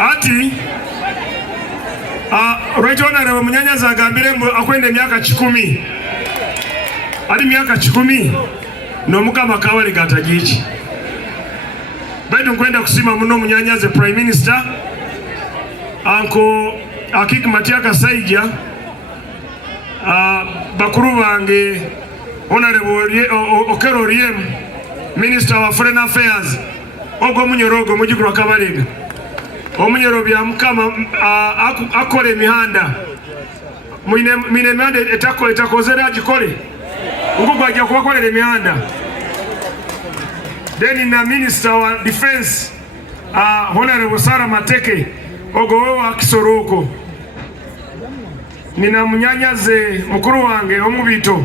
ati right honorable Munyanyaza agambire akwende myaka 10 ali myaka 10 n'omukama kawale gatagiiki baitu nkwenda kusima muno Munyanyaze Prime Minister anko Akiki Matiaka Saija bakuru bange honorable Okero Riem Minister of Foreign Affairs ogo Bunyoro mujikuru Kabalega Bunyoro bya mukama akole mihanda mine mihanda etakozera agikole ngugu ajja kubakolera emihanda. Then in the Minister of Defense Honorable Sara Mateke ogowewa Kisoroko nina Munyanyaze mukuru wange omubito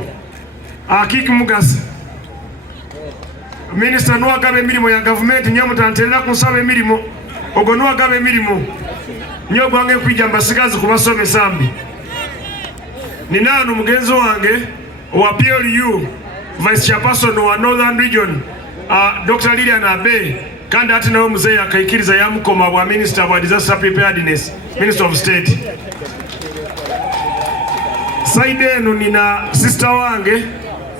Akiki Mugasa Minister nuwagabe emirimu ya government nyamutanterera kunsaba emirimu ogo nuwagabe emirimu nyo gwange kwijja mbasigazi kubasomesa mbi. Ninaanu mugenzi wange wa PLU Vice Chairperson wa Northern Region Dr. Lilian Abe kandi ati nawe muzeyi akaikiriza yamukoma wa Minister wa Disaster Preparedness Minister of State. Saide enu nina sister wange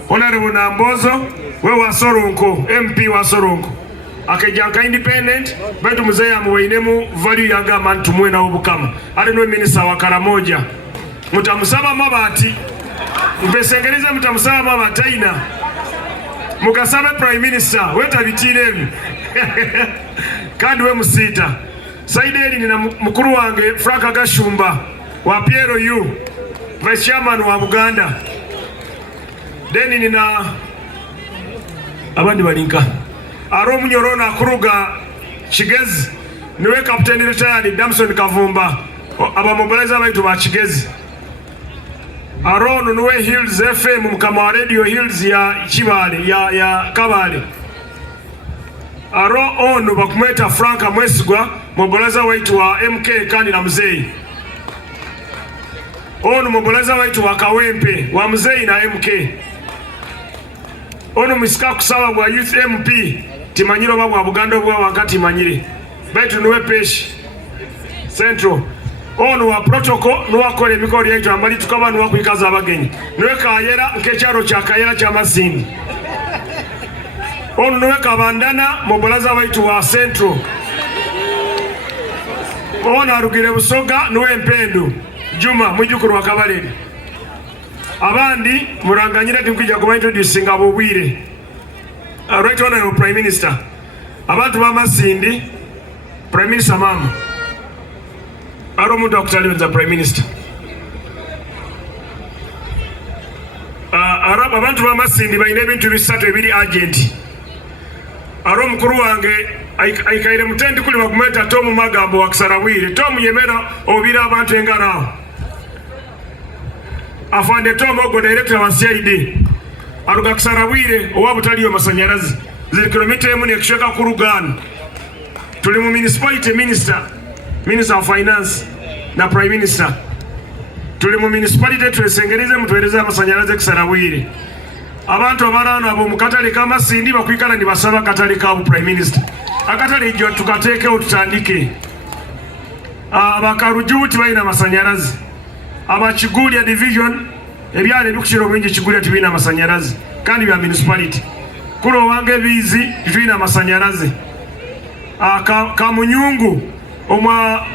Honorable Nambozo we wa Soronko MP wa Soronko akejanka independent baitu muzeyi amuwainemu value ya gama ntumwe na obukama ati nwe Minister wa Karamoja mutamusaba mabati mbesengereza mutamusaba mabati aina mukasabe Prime Minister wetabitire kandi we musita. Saideli nina mukuru wange Frank Gashumba wa PLU Vice Chairman wa Uganda. Deni nina abandi balinka aro Bunyoro na kuruga Kigezi niwe Captain retired Damson Kavumba abamobiliza baitu ba Kigezi. Arono nuwe Hills FM mukama wa Radio Hills ya Kibale ya Kabale. Aro ono bakumweta Franka Mwesigwa mobiliza waitu wa MK kandi na muzeyi. Ono mobiliza waitu wa Kawempe wa muzeyi na MK. Ono misika kusaba wa Youth MP timanyiro babwa Buganda bwa wakati manyire. Baitu nuwe Peshi Central. Ono wa protocol nuwakole mikori yaitu ambali tukaba nuwakuikaza abagenyi niwe Kayera nkecharo cha Kayera cha Masindi. Ono niwe Kabandana mobolaza waitu wa Central. Ono arugire Busoga niwe Mpendu Juma mujukuru wa Kabalege. Abandi muranganyira tukija kuba introducing abobwire right honorable Prime Minister abantu ba Masindi Prime Minister mama aro muntu akutalionza Prime Minister araba abantu ba Masindi bayine ebintu bisatu ebiri agent aro mukuru wange aikaire mutendi kuli bakumeta Tomu Magambo wa Kisarawire Tomu yemera obira abantu engara afande Tomu ogo director wa CID aruga Kisarawire owabutaliyo masanyarazi zili kilomita emu nekishaka kurugana tuli mu municipality Minister of Finance na Prime Minister tuli mu municipality twesengereze mutwereza amasanyaraze Kisarawire abantu abarana abo mukatale kama Masindi bakwikana ni basaba katale ka Prime Minister akatale ijyo tukateke utandike abakarujuti bayina amasanyarazi abakigulya division ebyale bikushiro mwingi kigulya tibina amasanyarazi kandi bya municipality kulo wange bizi tibina amasanyarazi Kamunyungu omwa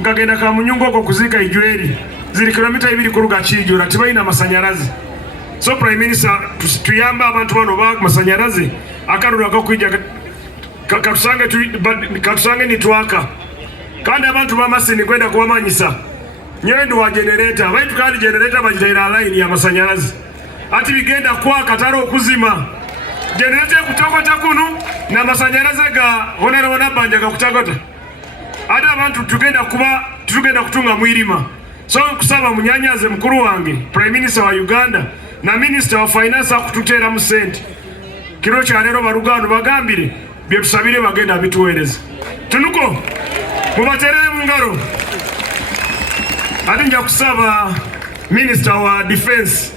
ngagenda Kamunyungu oko kuzika ijweri zili kilomita 2 kuruga Kijura tibaina amasanyarazi. So Prime Minister tuyamba abantu bano ba masanyarazi akarura gakwija katusange nitwaka kandi abantu ba Masindi kwenda kuwamanyisa nyendu wa generator baitu kandi generator bajitaira line ya masanyarazi ati bigenda kwa kataro okuzima generator kutokota kunu na masanyarazi ga honera banja ga kutagota ati abantu tugenda kutunga mwirima. So kusaba Munyanyaze mukuru wange Prime Minister wa Uganda na Minister of Finance akututera mu sente kiro kya lero barugano bagambire bye tusabire bagenda bituwereza tunuko mubatere mu ngaro. Ati nja kusaba Minister wa Defense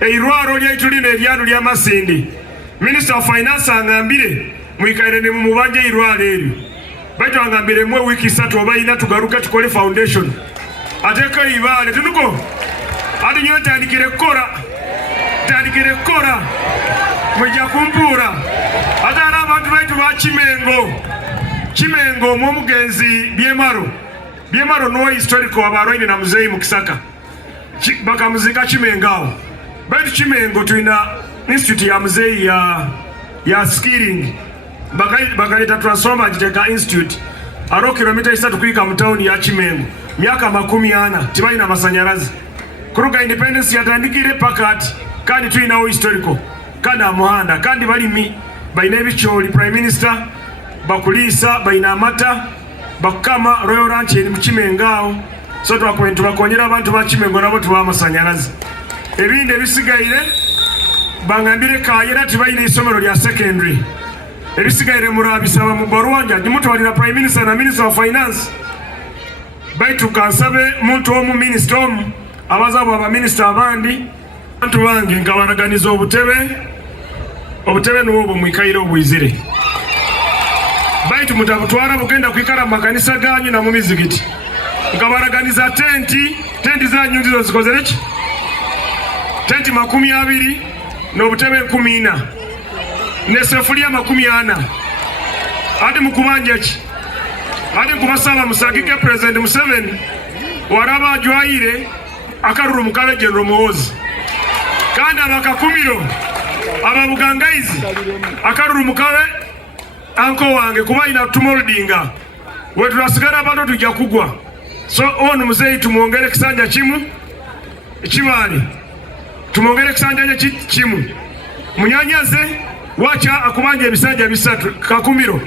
eirwaro lya itulinde lyanu lya Masindi Minister of Finance angambire mwikaire ne mubanje irwale ebyo baitu angambire mwe wiki 3 oba ina tugaruka tukole foundation ateka ibale tunuko ati nyo tandikire kora mujja kumpura atara abantu baitu ba Chimengo mwomugenzi Biemaro no historical abarwaine na muzeyi mukisaka bakamuzika Chimengawo baitu Chimengo tuina institute ya muzeyi ya skilling bakaleta transformer jiteka institute aro kilomita 3 kuika mtauni ya Chimengo miaka 40 tibaina masanyarazi kuruga independence yatandikire pakati kandi tuina historical kandi amuhanda kandi balimi baina ebicholi prime minister bakulisa baina amata bakama royal ranch eri mukimengawo so twakonyera abantu ba Chimengo nabo tuba amasanyarazi ebinde bisigaire bangambire kayera tibaina isomero lya secondary ebisigaire murabisaba mu Barwanja nimutwalira prime minister na minister of finance baitu kansabe muntu omu minister omu abazabo aba minister abandi abantu bange nkabaraganiza obutebe nuwo mwikaire obwizire baitu mutabutwara bugenda kwikara makanisa ganyu na mu mizigiti nkabaraganiza tenti zanyu ndizo zikozere ki tenti 20 n'obutebe 14 nesefulia 40 ati mukubanja ki ati kubasaba musagike president Museveni waraba ajwaire akaruru mukale General Muhoozi kandi abakakumiro ababugangaizi akaruru mukale anko wange kuba ina tumoldinga wetu nasigara bado tujja kugwa so ono muzeyi tumuongere kisanja chimali tumuongere kisanja chimu munyanyaze wacha akubanje ebisanja 3 kakumiro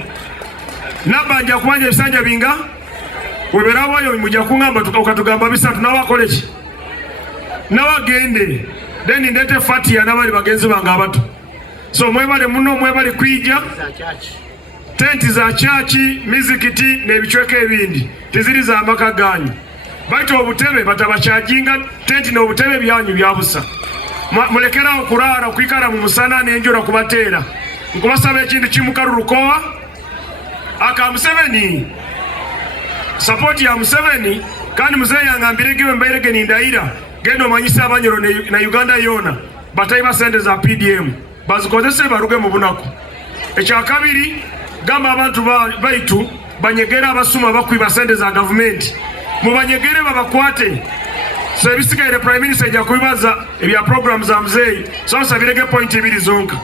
nabanja akubanje ebisanja binga weberawayo mujja kungamba tukatugamba 3 nawakoleki nawagende then ndete fatia nabali bagenzi banga abato so mwebale muno mwebale kwija tenti za chachi mizikiti nebichweke ebindi tiziri za amaka ganyu baitu obutebe batabachajinga tenti n'obutebe byanyu byabusa mulekera okurara kwikara mu musana n'enjura kubatera nkubasaba ekindi kimukarurukowa aka Museveni support ya Museveni kandi muzeyi angambire gibe mbairege nindaira gendo manyisa Bunyoro na Uganda yona batayiba sente za PDM bazikozese baruge mu bunaku ekyakabiri gamba abantu baitu banyegera abasuma bakwiba sente za government mubanyegere babakwate so ebisigaire prime minister yakwibaza ebya programs za muzeyi so sabirege point 2 zonka